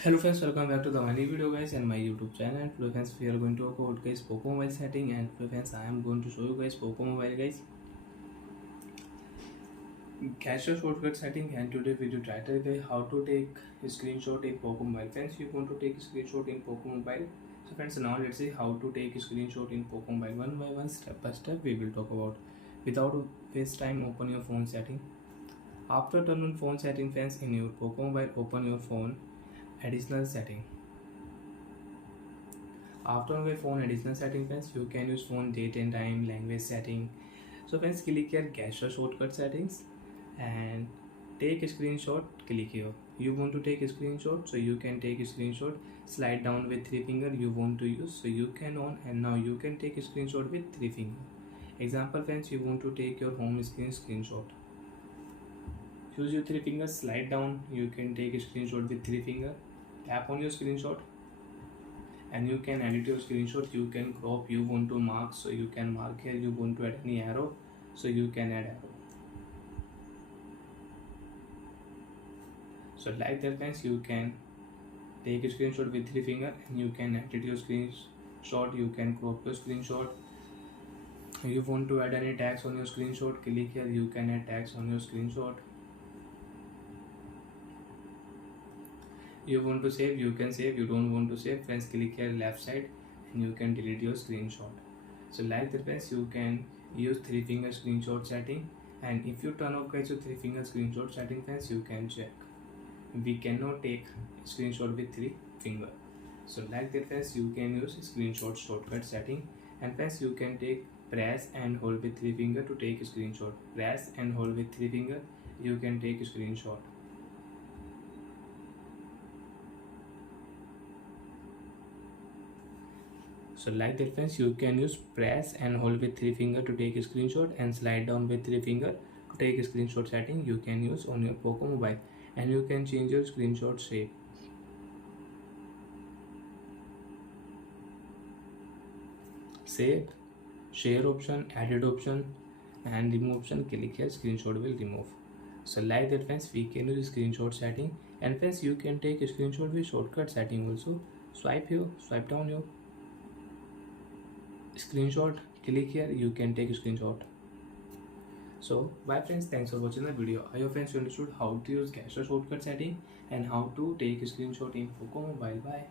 Hello friends, welcome back to the my new video guys and my YouTube channel. Today friends, we are going to talk about guys Poco Mobile setting, and today friends, I am going to show you guys Poco Mobile guys cache shortcut setting. And today video title guys, how to take a screenshot in Poco Mobile. Friends, you want to take a screenshot in Poco Mobile. So friends, now let's see how to take a screenshot in Poco Mobile. One by one, step by step, we will talk about. Without waste time, open your phone setting. After turn on phone setting, friends, in your Poco Mobile, open your phone additional setting. After on your phone additional setting, friends, you can use phone date and time, language setting. So friends, click here gesture shortcut settings and take a screenshot. Click here. You want to take a screenshot, so you can take a screenshot. Slide down with three finger you want to use, so you can on, and now you can take a screenshot with three finger. Example friends, you want to take your home screen screenshot. Use your three fingers, slide down, you can take a screenshot with three finger. Tap on your screenshot and you can edit your screenshot. You can crop, you want to mark, so you can mark here. You want to add any arrow, so you can add arrow. So like that friends, you can take a screenshot with three finger and you can edit your screenshot. You can crop your screenshot. You want to add any tags on your screenshot, click here, you can add tags on your screenshot. You want to save, you can save. You don't want to save, friends, click here left side and you can delete your screenshot. So like that friends, you can use three finger screenshot setting. And if you turn off guys your three finger screenshot setting, friends, you can check we cannot take screenshot with three finger. So like that friends, you can use screenshot shortcut setting. And friends, you can take press and hold with three finger to take a screenshot. Press and hold with three finger, you can take a screenshot. So like that friends, you can use press and hold with three finger to take a screenshot, and slide down with three finger to take a screenshot setting. You can use on your Poco Mobile, and you can change your screenshot shape. Save, share option, edit option and remove option. Click here, screenshot will remove. So like that friends, we can use screenshot setting. And friends, you can take a screenshot with shortcut setting also. Swipe here, swipe down here, screenshot, click here, you can take a screenshot. So bye friends, thanks for watching the video. I hope friends you understood how to use gesture shortcut setting and how to take a screenshot in Poco Mobile. Bye.